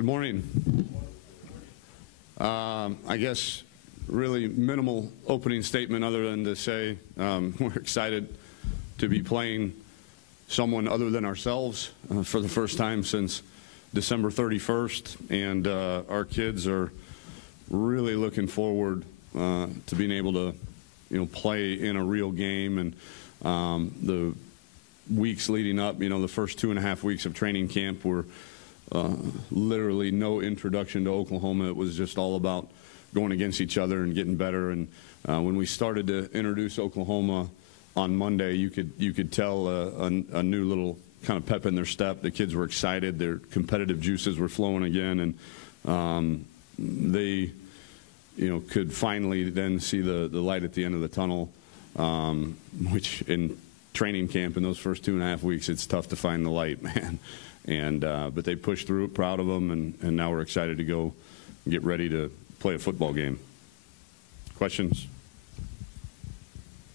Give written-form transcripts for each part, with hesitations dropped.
Good morning. I guess really minimal opening statement other than to say we're excited to be playing someone other than ourselves for the first time since December 31st, and our kids are really looking forward to being able to, play in a real game. And the weeks leading up, the first 2.5 weeks of training camp were literally no introduction to Oklahoma. It was just all about going against each other and getting better. And when we started to introduce Oklahoma on Monday, you could tell a new little kind of pep in their step. The kids were excited. Their competitive juices were flowing again, and they, could finally then see the light at the end of the tunnel, which in training camp in those first 2.5 weeks, it's tough to find the light, man. And but they pushed through it, proud of them, and now we're excited to go get ready to play a football game. Questions?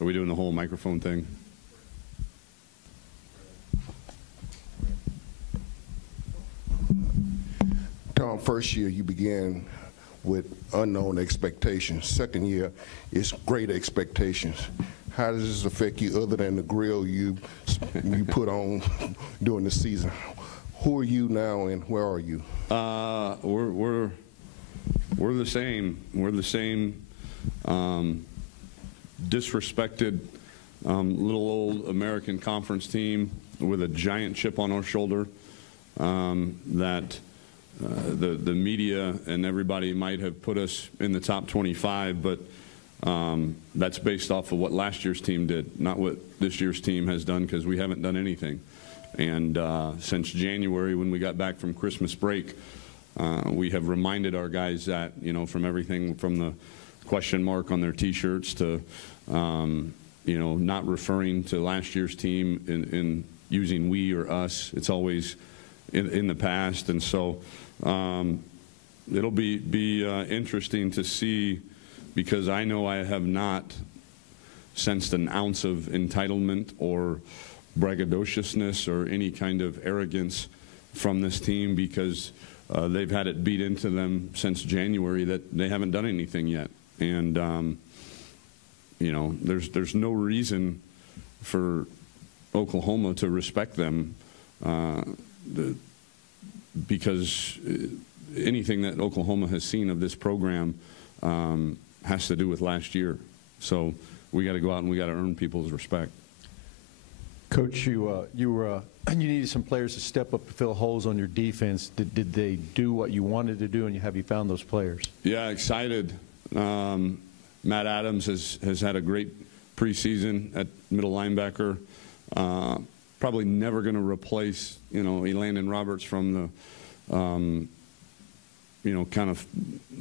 Are we doing the whole microphone thing? Tom, first year you began with unknown expectations. Second year, it's great expectations. How does this affect you other than the grill you put on during the season? Who are you now, and where are you? We're the same. We're the same disrespected little old American Conference team with a giant chip on our shoulder that the media and everybody might have put us in the top 25, but that's based off of what last year's team did, not what this year's team has done, because we haven't done anything. And since January, when we got back from Christmas break, we have reminded our guys that, from everything from the question mark on their T-shirts to, not referring to last year's team in using we or us. It's always in the past. And so it'll be interesting to see, because I know I have not sensed an ounce of entitlement or braggadociousness or any kind of arrogance from this team, because they've had it beat into them since January that they haven't done anything yet. And, there's no reason for Oklahoma to respect them because anything that Oklahoma has seen of this program has to do with last year. So we got to go out and we got to earn people's respect. Coach, you needed some players to step up to fill holes on your defense. Did they do what you wanted to do, and have you found those players? Yeah, excited. Matt Adams has had a great preseason at middle linebacker. Probably never going to replace, Elandon Roberts from the, kind of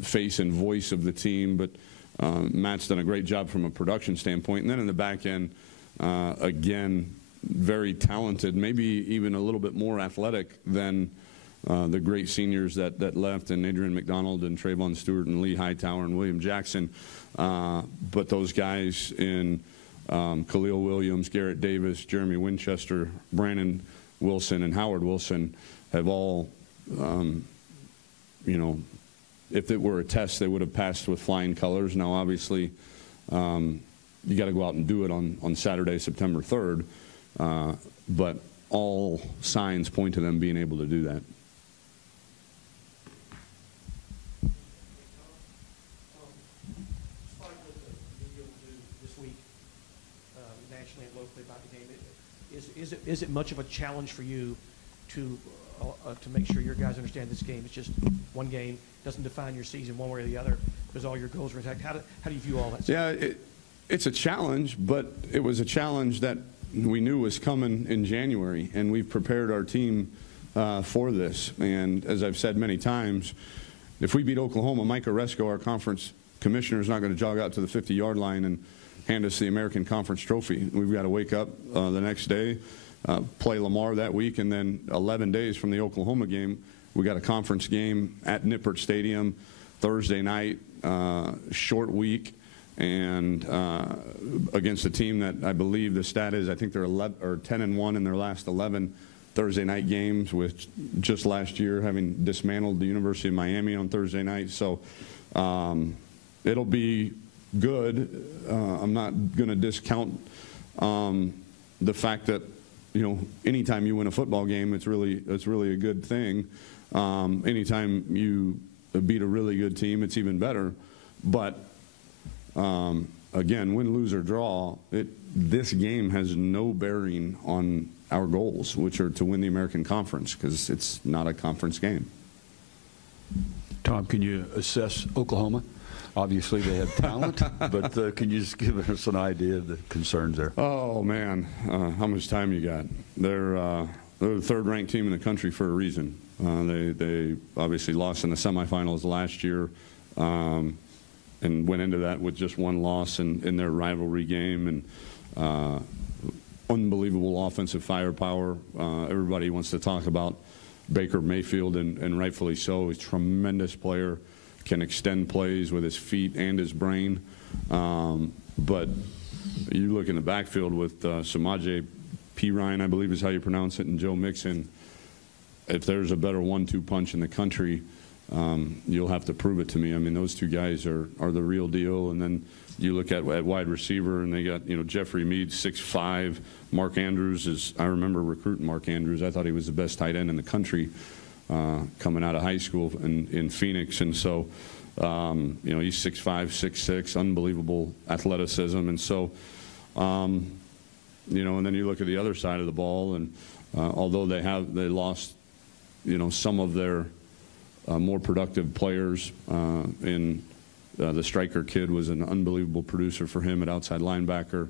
face and voice of the team. But Matt's done a great job from a production standpoint. And then in the back end, again, very talented, maybe even a little bit more athletic than the great seniors that left, and Adrian McDonald and Trayvon Stewart and Lee Hightower and William Jackson. But those guys in Khalil Williams, Garrett Davis, Jeremy Winchester, Brandon Wilson, and Howard Wilson have all, if it were a test, they would have passed with flying colors. Now, obviously, you got to go out and do it on Saturday, September 3rd. But all signs point to them being able to do that. Nationally and locally about the game, is it much of a challenge for you to make sure your guys understand this game is just one game, doesn't define your season one way or the other, because all your goals are intact? How do you view all that stuff? Yeah, it's a challenge, but it was a challenge that we knew was coming in January, and we've prepared our team for this. And as I've said many times, if we beat Oklahoma, Mike Oresco, our conference commissioner, is not going to jog out to the 50-yard line and hand us the American Conference trophy. We've got to wake up the next day, play Lamar that week, and then 11 days from the Oklahoma game, we got a conference game at Nippert Stadium Thursday night, short week, and against a team that I believe the stat is, I think they're 10-1 in their last 11 Thursday night games, with just last year having dismantled the University of Miami on Thursday night. So it'll be good. I'm not going to discount the fact that, you know, anytime you win a football game, it's really a good thing. Anytime you beat a really good team, it's even better. But again, win, lose, or draw, this game has no bearing on our goals, which are to win the American Conference, because it's not a conference game. Tom, can you assess Oklahoma? Obviously, they have talent, but can you just give us an idea of the concerns there? Oh, man. How much time you got? They're the third-ranked team in the country for a reason. They obviously lost in the semifinals last year and went into that with just one loss in their rivalry game, and unbelievable offensive firepower. Everybody wants to talk about Baker Mayfield, and rightfully so. He's a tremendous player, can extend plays with his feet and his brain. But you look in the backfield with Samaje Perine, I believe is how you pronounce it, and Joe Mixon. If there's a better 1-2 punch in the country, you'll have to prove it to me. I mean, those two guys are the real deal. And then you look at wide receiver, and they got, you know, Jeffrey Mead, 6'5". Mark Andrews I remember recruiting Mark Andrews. I thought he was the best tight end in the country coming out of high school in Phoenix. And so, you know, he's 6'5", 6'6", unbelievable athleticism. And so, you know, and then you look at the other side of the ball, and although they lost, you know, some of their more productive players in the striker kid was an unbelievable producer for him at outside linebacker,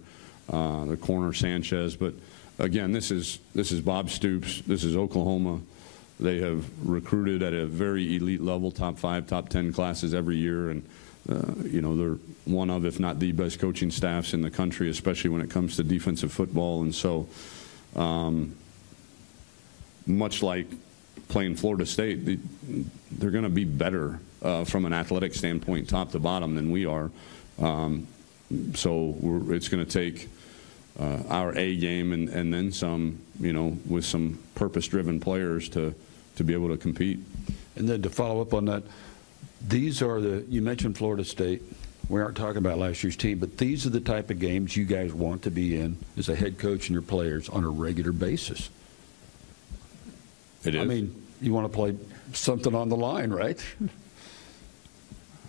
the corner Sanchez. But again, this is Bob Stoops. This is Oklahoma. They have recruited at a very elite level, top 5, top 10 classes every year, and you know, they're one of, if not the best coaching staffs in the country, especially when it comes to defensive football. And so, much like playing Florida State, they're going to be better from an athletic standpoint, top to bottom, than we are. So it's going to take our A game and then some, you know, with some purpose-driven players to be able to compete. And then to follow up on that, these are you mentioned Florida State. We aren't talking about last year's team, but these are the type of games you guys want to be in as a head coach and your players on a regular basis. It is. I mean, you want to play something on the line, right?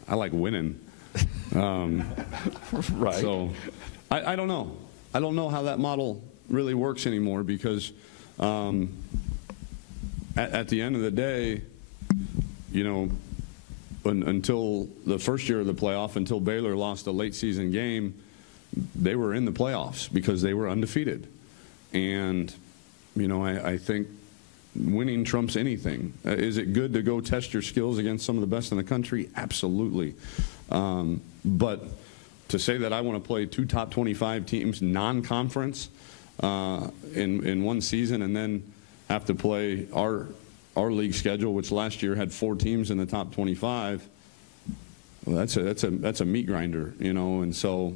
I like winning. Right. So I don't know. I don't know how that model really works anymore, because at the end of the day, you know, until the first year of the playoff, until Baylor lost a late season game, they were in the playoffs because they were undefeated. And, you know, I think winning trumps anything. Is it good to go test your skills against some of the best in the country? Absolutely. But to say that I want to play 2 top 25 teams non-conference in one season, and then have to play our league schedule, which last year had 4 teams in the top 25, well, that's a meat grinder, you know. And so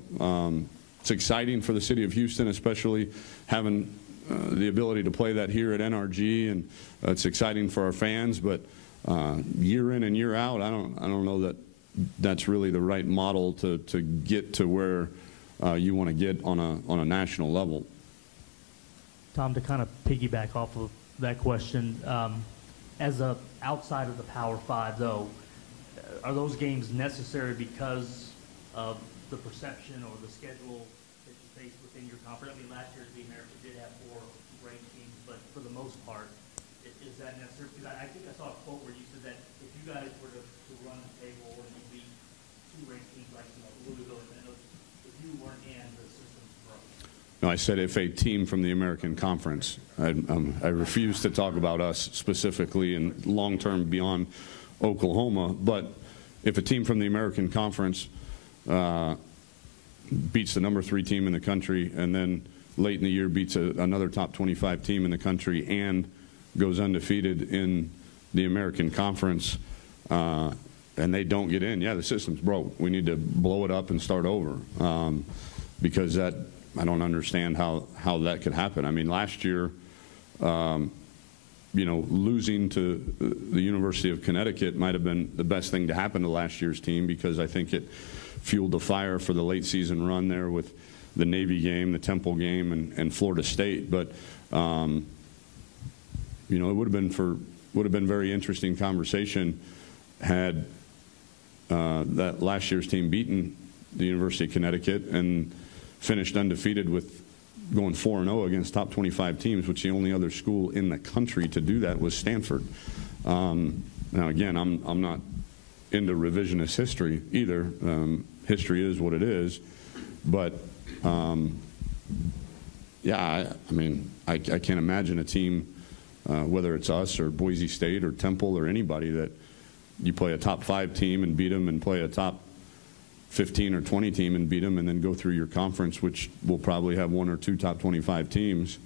it's exciting for the city of Houston, especially having the ability to play that here at NRG, and it's exciting for our fans. But year in and year out, I don't know that that's really the right model to get to where you want to get on a national level. Tom, to kind of piggyback off of that question, as a outside of the Power 5, though, are those games necessary because of the perception or the schedule that you face within your conference? I mean, last year the America did have 4 ranked teams, but for the most part, is that necessary? Because I think I saw a quote where you said that if you guys were to run the table and you beat 2 ranked teams like, you know, Louisville, and if you weren't in, the system's broke. No, I said if a team from the American Conference. I refuse to talk about us specifically and long-term beyond Oklahoma, but if a team from the American Conference beats the number 3 team in the country, and then late in the year beats another top 25 team in the country and goes undefeated in the American Conference, and they don't get in, yeah, the system's broke. We need to blow it up and start over, because I don't understand how that could happen. I mean, last year, losing to the University of Connecticut might have been the best thing to happen to last year's team, because I think it fueled the fire for the late season run there with the Navy game, the Temple game, and Florida State. But it would have been very interesting conversation had that last year's team beaten the University of Connecticut and finished undefeated with going 4-0 against top 25 teams, which the only other school in the country to do that was Stanford. Now again, I'm not into revisionist history either. History is what it is, but yeah, I can't imagine a team, whether it's us or Boise State or Temple or anybody, that you play a top 5 team and beat them, and play a top 15 or 20 team and beat them, and then go through your conference, which will probably have 1 or 2 top 25 teams,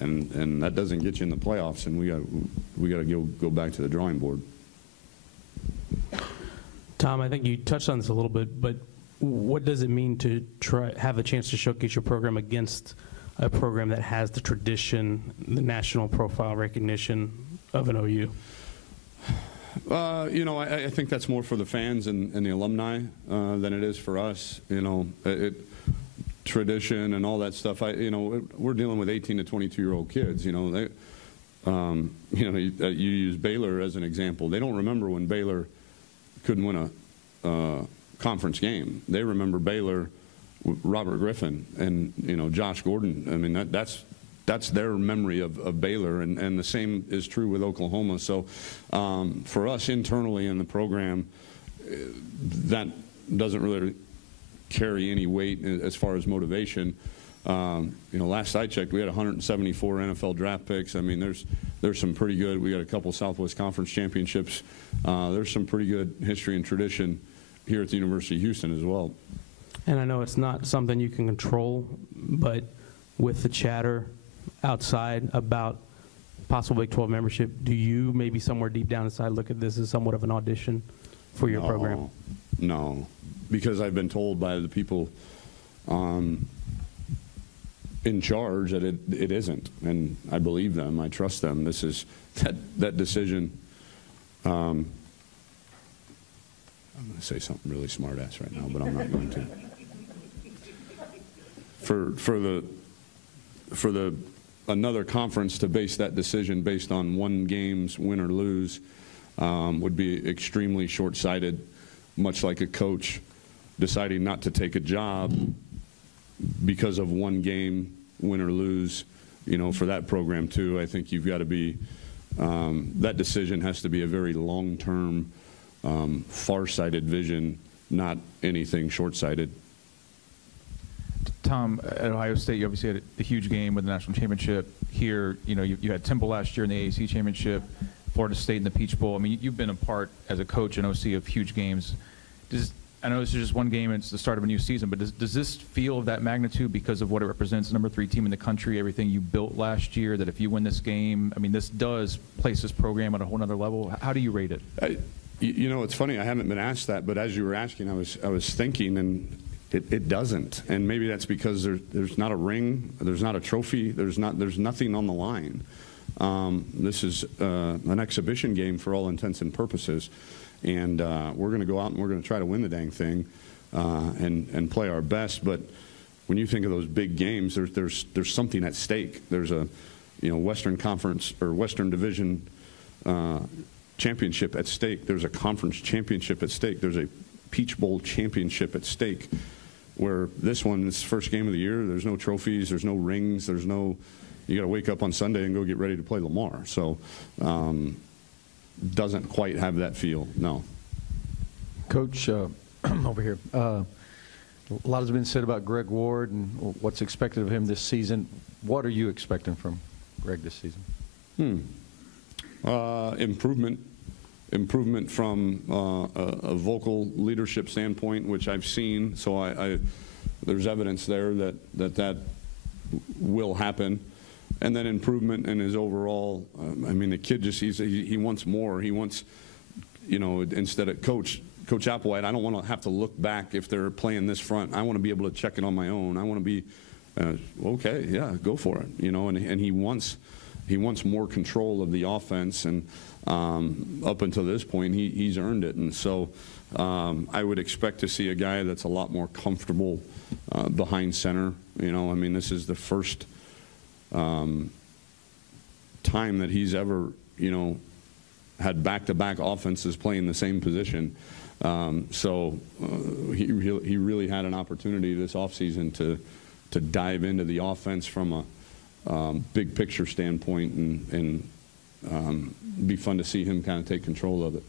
and that doesn't get you in the playoffs, and we got to go back to the drawing board. Tom, I think you touched on this a little bit, but what does it mean to have a chance to showcase your program against a program that has the tradition, the national profile recognition of an OU? I think that's more for the fans and the alumni than it is for us. Tradition and all that stuff. We're dealing with 18 to 22-year-old kids. You use Baylor as an example. They don't remember when Baylor couldn't win a conference game. They remember Baylor with Robert Griffin and Josh Gordon. That's their memory of Baylor, and the same is true with Oklahoma. So for us internally in the program, that doesn't really carry any weight as far as motivation. Last I checked, we had 174 NFL draft picks. There's some pretty good. We got a couple Southwest Conference championships. There's some pretty good history and tradition here at the University of Houston as well. And I know it's not something you can control, but with the chatter outside about possible Big 12 membership, do you maybe somewhere deep down inside look at this as somewhat of an audition for your program? No, because I've been told by the people in charge that it isn't, and I believe them. I trust them. This is that decision. I'm going to say something really smart-ass right now, but I'm not going to. For the another conference to base that decision based on one game's win or lose would be extremely short-sighted, much like a coach deciding not to take a job because of one game, win or lose. For that program too, I think you've got to be that decision has to be a very long-term, far-sighted vision, not anything short-sighted. Tom, at Ohio State, you obviously had a huge game with the national championship. Here, you had Temple last year in the AAC championship, Florida State in the Peach Bowl. You've been a part as a coach and OC of huge games. I know this is just one game and it's the start of a new season, but does this feel of that magnitude because of what it represents, number 3 team in the country, everything you built last year, that if you win this game, this does place this program at a whole nother level? How do you rate it? It's funny, I haven't been asked that, but as you were asking, I was thinking, and it doesn't. And maybe that's because there's not a ring, there's not a trophy, there's nothing on the line. This is an exhibition game for all intents and purposes. And we're going to go out and we're going to try to win the dang thing and play our best. But when you think of those big games, there's something at stake. There's a Western Conference or Western Division championship at stake. There's a conference championship at stake. There's a Peach Bowl championship at stake. Where this first game of the year, there's no trophies, there's no rings, you got to wake up on Sunday and go get ready to play Lamar. So doesn't quite have that feel, no. Coach, over here, a lot has been said about Greg Ward and what's expected of him this season. What are you expecting from Greg this season? Improvement from a vocal leadership standpoint, which I've seen. So there's evidence there that will happen. And then improvement in his overall, the kid he wants more. He wants, instead of Coach Applewhite, I don't want to have to look back if they're playing this front. I want to be able to check it on my own. I want to be, okay, yeah, go for it. And he wants he wants more control of the offense, and up until this point, he's earned it. And so I would expect to see a guy that's a lot more comfortable behind center. You know, I mean, this is the first time that he's ever, you know, had back-to-back offenses playing the same position. So he really had an opportunity this offseason to dive into the offense from a big picture standpoint, and be fun to see him kind of take control of it.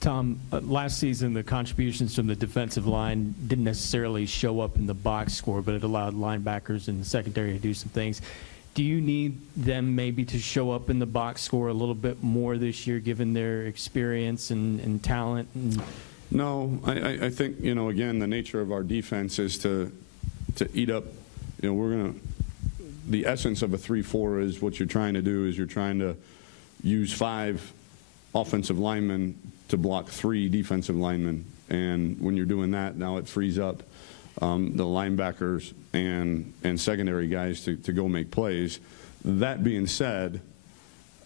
Tom, last season the contributions from the defensive line didn't necessarily show up in the box score, but it allowed linebackers in the secondary to do some things. Do you need them maybe to show up in the box score a little bit more this year, given their experience and talent? No, I think, you know, again, the nature of our defense is to eat up, you know, the essence of a 3-4 is what you're trying to do is you're trying to use 5 offensive linemen to block 3 defensive linemen. And when you're doing that, now it frees up the linebackers and secondary guys to go make plays. That being said,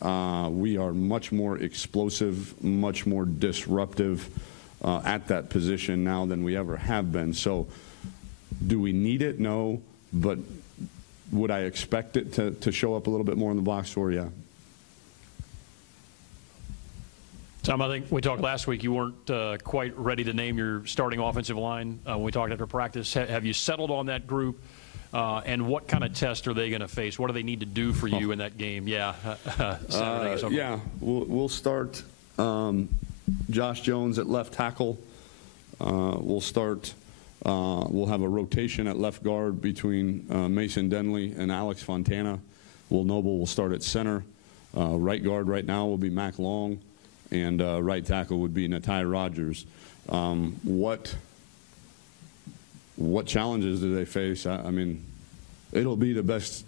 we are much more explosive, much more disruptive at that position now than we ever have been. So do we need it? No. But would I expect it to show up a little bit more in the box score? Yeah. Tom, I think we talked last week, you weren't quite ready to name your starting offensive line when we talked after practice. Have you settled on that group? And what kind of test are they going to face? What do they need to do for you in that game? Yeah, Saturday. Yeah, we'll start Josh Jones at left tackle. We'll have a rotation at left guard between Mason Denley and Alex Fontana. Will Noble will start at center. Right guard right now will be Mac Long. And right tackle would be Natai Rogers. What challenges do they face? I mean, it'll be the best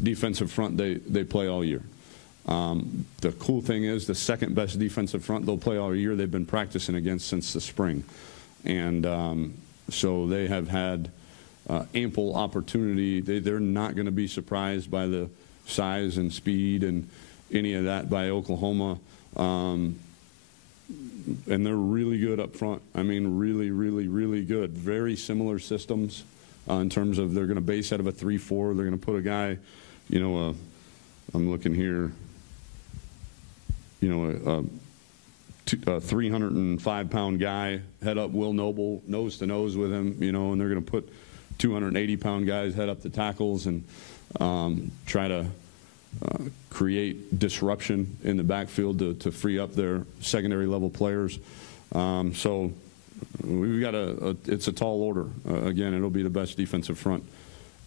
defensive front they play all year. The cool thing is the second best defensive front they'll play all year they've been practicing against since the spring. And so they have had ample opportunity. They're not going to be surprised by the size and speed and any of that by Oklahoma. And they're really good up front. I mean, really, really, really good. Very similar systems in terms of they're going to base out of a 3-4. They're going to put a guy, you know, I'm looking here, you know, a 305-pound guy, head up Will Noble, nose to nose with him, you know, and they're going to put 280-pound guys head up the tackles and try to create disruption in the backfield to free up their secondary level players. So we've got it's a tall order. Again, it'll be the best defensive front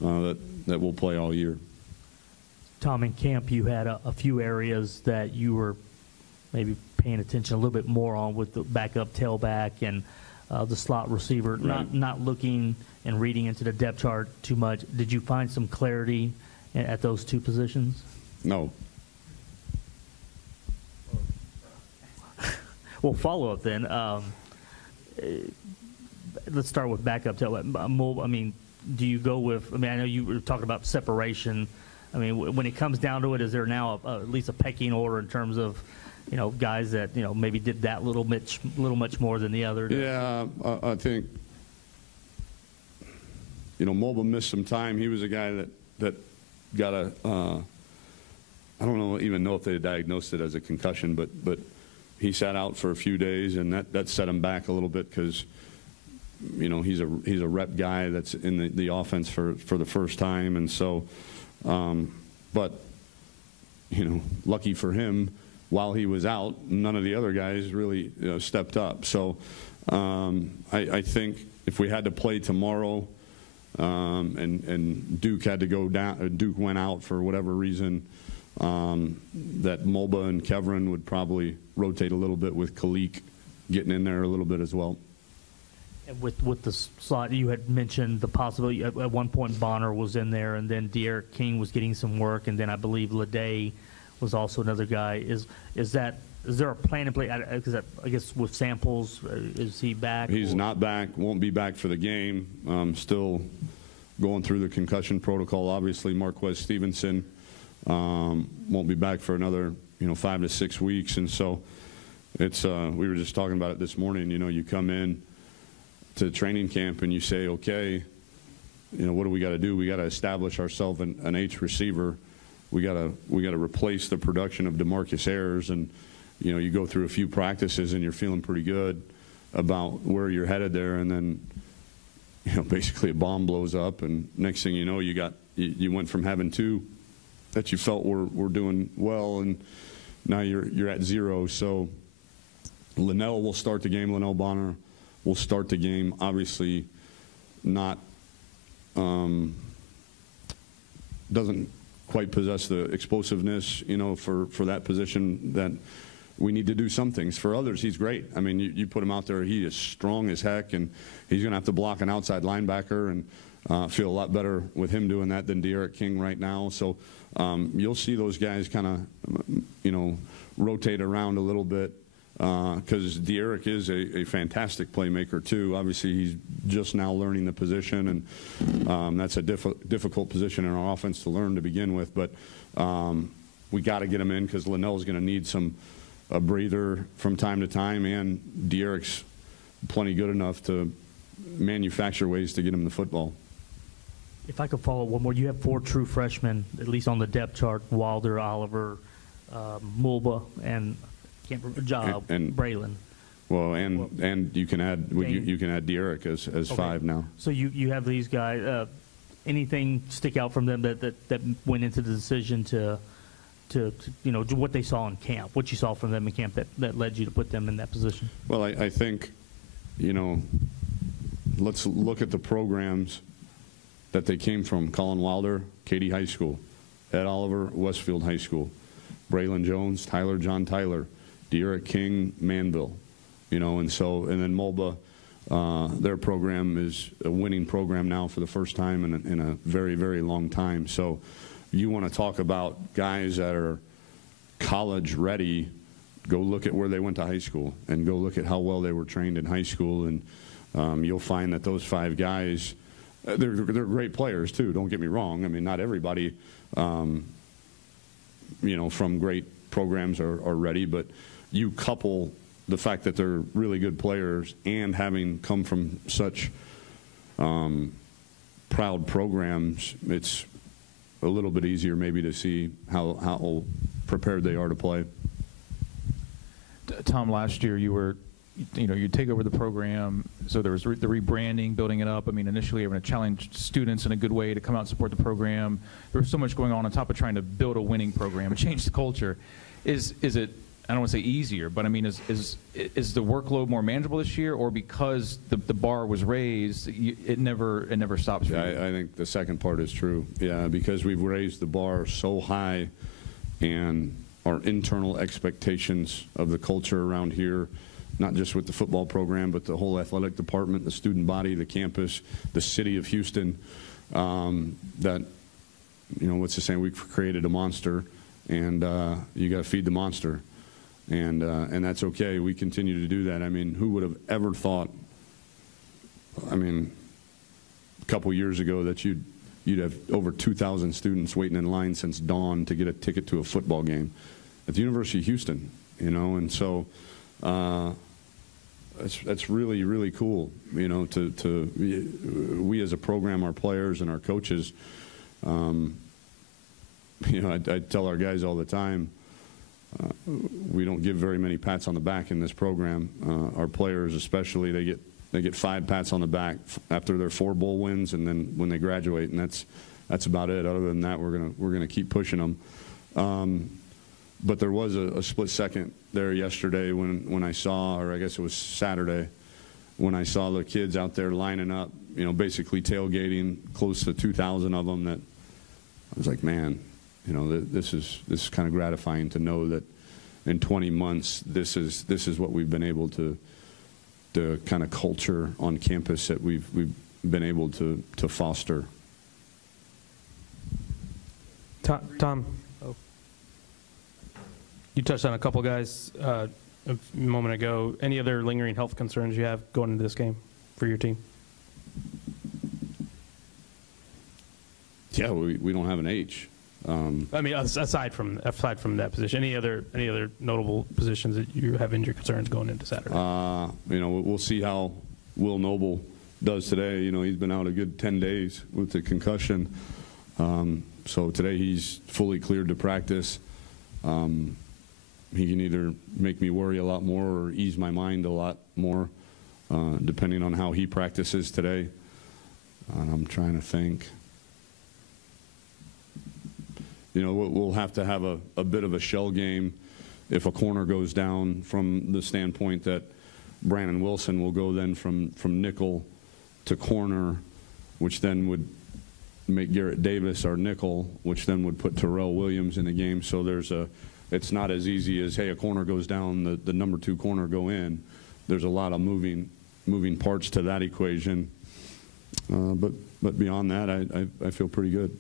that we'll play all year. Tom, in camp, you had a few areas that you were maybe paying attention a little bit more on with the backup tailback and the slot receiver, right. not looking and reading into the depth chart too much. Did you find some clarity at those 2 positions? No. Well, follow up then. Let's start with backup tailback. I mean, do you go with? I mean, I know you were talking about separation. I mean, when it comes down to it, is there now at least a pecking order in terms of, you know, guys that, you know, maybe did that little much more than the other? Yeah, I think, you know, Mulba missed some time. He was a guy that got a I don't even know if they diagnosed it as a concussion, but he sat out for a few days, and that set him back a little bit because, you know, he's a rep guy that's in the offense for the first time, and so, but, you know, lucky for him, while he was out, none of the other guys really stepped up. So I think if we had to play tomorrow, and Duke had to go down, Duke went out for whatever reason, that Mulba and Kevrin would probably rotate a little bit with Kalik getting in there a little bit as well. And with the slot, you had mentioned the possibility at one point Bonner was in there, and then De'Aaron King was getting some work, and then I believe Leday was also another guy. Is there a plan in play? I guess with Samples, is he back? He's not back. Won't be back for the game. Still going through the concussion protocol. Obviously, Marquez Stevenson Won't be back for another 5 to 6 weeks, and so it's we were just talking about it this morning. You come in to training camp and you say, okay, what do we got to do? We got to establish ourselves an H receiver. We got to replace the production of DeMarcus Ayers, and you go through a few practices and you're feeling pretty good about where you're headed there, and then basically a bomb blows up, and next thing you know, you went from having 2 that you felt were doing well, and now you're at 0. So Linnell will start the game. Linnell Bonner will start the game. Obviously, not doesn't quite possess the explosiveness, for that position that we need to do some things. For others, he's great. I mean, you put him out there, he is strong as heck, and he's going to have to block an outside linebacker, and feel a lot better with him doing that than De'Aaron King right now. So you'll see those guys kind of, rotate around a little bit, because De'Aaron is a fantastic playmaker too. Obviously, he's just now learning the position, and that's a difficult position in our offense to learn to begin with. But we got to get him in, because Linnell's going to need a breather from time to time, and De'Aaron's plenty good enough to manufacture ways to get him the football. If I could follow one more, you have 4 true freshmen, at least on the depth chart: Wilder, Oliver, Mulba, and Braylon. Well, and you can add you can add De'Aaron as okay. 5 now. So you have these guys. Anything stick out from them that went into the decision to what they saw in camp, what you saw from them in camp that led you to put them in that position? Well, I think, let's look at the programs that they came from. Colin Wilder, Katy High School; Ed Oliver, Westfield High School; Braylon Jones, John Tyler; De'Aaron King, Manville. And then Mulba, their program is a winning program now for the first time in a very, very long time. So you want to talk about guys that are college ready, go look at where they went to high school and go look at how well they were trained in high school, and you'll find that those 5 guys, they're great players too, don't get me wrong. I mean, not everybody from great programs are ready, but you couple the fact that they're really good players and having come from such proud programs, it's a little bit easier maybe to see how prepared they are to play. Tom, last year you take over the program, so there was the rebranding, building it up. I mean, initially you're going to challenge students in a good way to come out and support the program. There was so much going on top of trying to build a winning program and change the culture. Is it, I don't want to say easier, but I mean, is the workload more manageable this year, or because the bar was raised, it never stops for you? I think the second part is true. Yeah, because we've raised the bar so high, and our internal expectations of the culture around here, not just with the football program, but the whole athletic department, the student body, the campus, the city of Houston, that, what's the saying? We've created a monster, and you got to feed the monster. And that's okay. We continue to do that. I mean, who would have ever thought, a couple years ago that you'd have over 2,000 students waiting in line since dawn to get a ticket to a football game at the University of Houston, and so that's really, really cool, we as a program, our players and our coaches, I tell our guys all the time, we don't give very many pats on the back in this program. Our players especially, they get 5 pats on the back after their 4 bowl wins, and then when they graduate, and that's about it. Other than that, we're gonna keep pushing them. But there was a split second there yesterday when I saw, or I guess it was Saturday, when I saw the kids out there lining up, basically tailgating, close to 2,000 of them. That I was like, man. This is kind of gratifying to know that in 20 months, this is what we've been able to, the kind of culture on campus that we've been able to foster. Tom, you touched on a couple guys a moment ago. Any other lingering health concerns you have going into this game for your team? Yeah, we don't have an H. I mean, aside from that position, any other notable positions that you have injury concerns going into Saturday? We'll see how Will Noble does today. He's been out a good 10 days with the concussion. So today he's fully cleared to practice. He can either make me worry a lot more or ease my mind a lot more, depending on how he practices today. I'm trying to think. We'll have to have a bit of a shell game if a corner goes down, from the standpoint that Brandon Wilson will go then from nickel to corner, which then would make Garrett Davis our nickel, which then would put Terrell Williams in the game. So it's not as easy as, hey, a corner goes down, the number 2 corner go in. There's a lot of moving parts to that equation. But beyond that, I feel pretty good.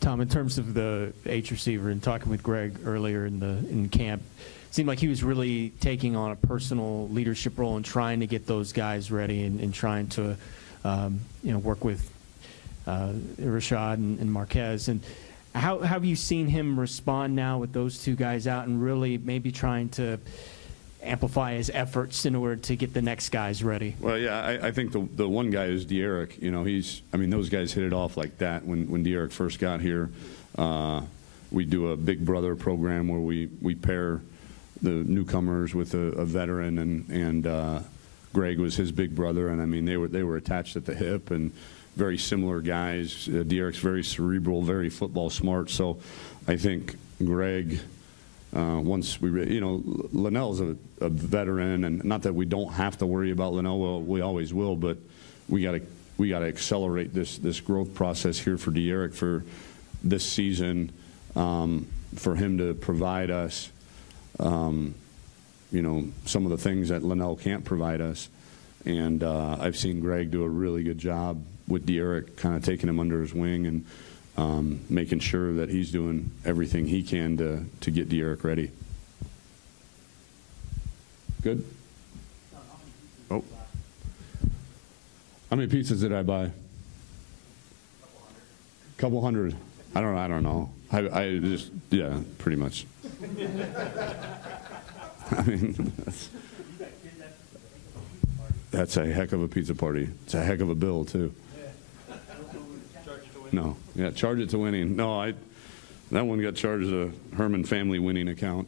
Tom, in terms of the H receiver, and talking with Greg earlier in camp, it seemed like he was really taking on a personal leadership role and trying to get those guys ready and trying to work with Rashad and Marquez. And how have you seen him respond now with those 2 guys out, and really maybe trying to amplify his efforts in order to get the next guys ready? Well, yeah, I think the one guy is De'Eric. Those guys hit it off like that when De'Eric first got here. We do a Big Brother program where we pair the newcomers with a veteran, and Greg was his big brother, and they were attached at the hip, and very similar guys. De'Eric's very cerebral, very football smart. So I think Greg, once Linnell's a veteran, and not that we don't have to worry about Linnell, well, we always will, but we got to accelerate this growth process here for De'Eric for this season, for him to provide us, some of the things that Linnell can't provide us. And I've seen Greg do a really good job with De'Eric, kind of taking him under his wing and making sure that he's doing everything he can to get De'Eric ready. Good? Oh. How many pizzas did I buy? Couple hundred. I don't know. I just, yeah, pretty much. That's a heck of a pizza party. It's a heck of a bill, too. No, yeah, charge it to winning. No, that one got charged a Herman family winning account.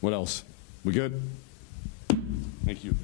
What else? We good? Thank you.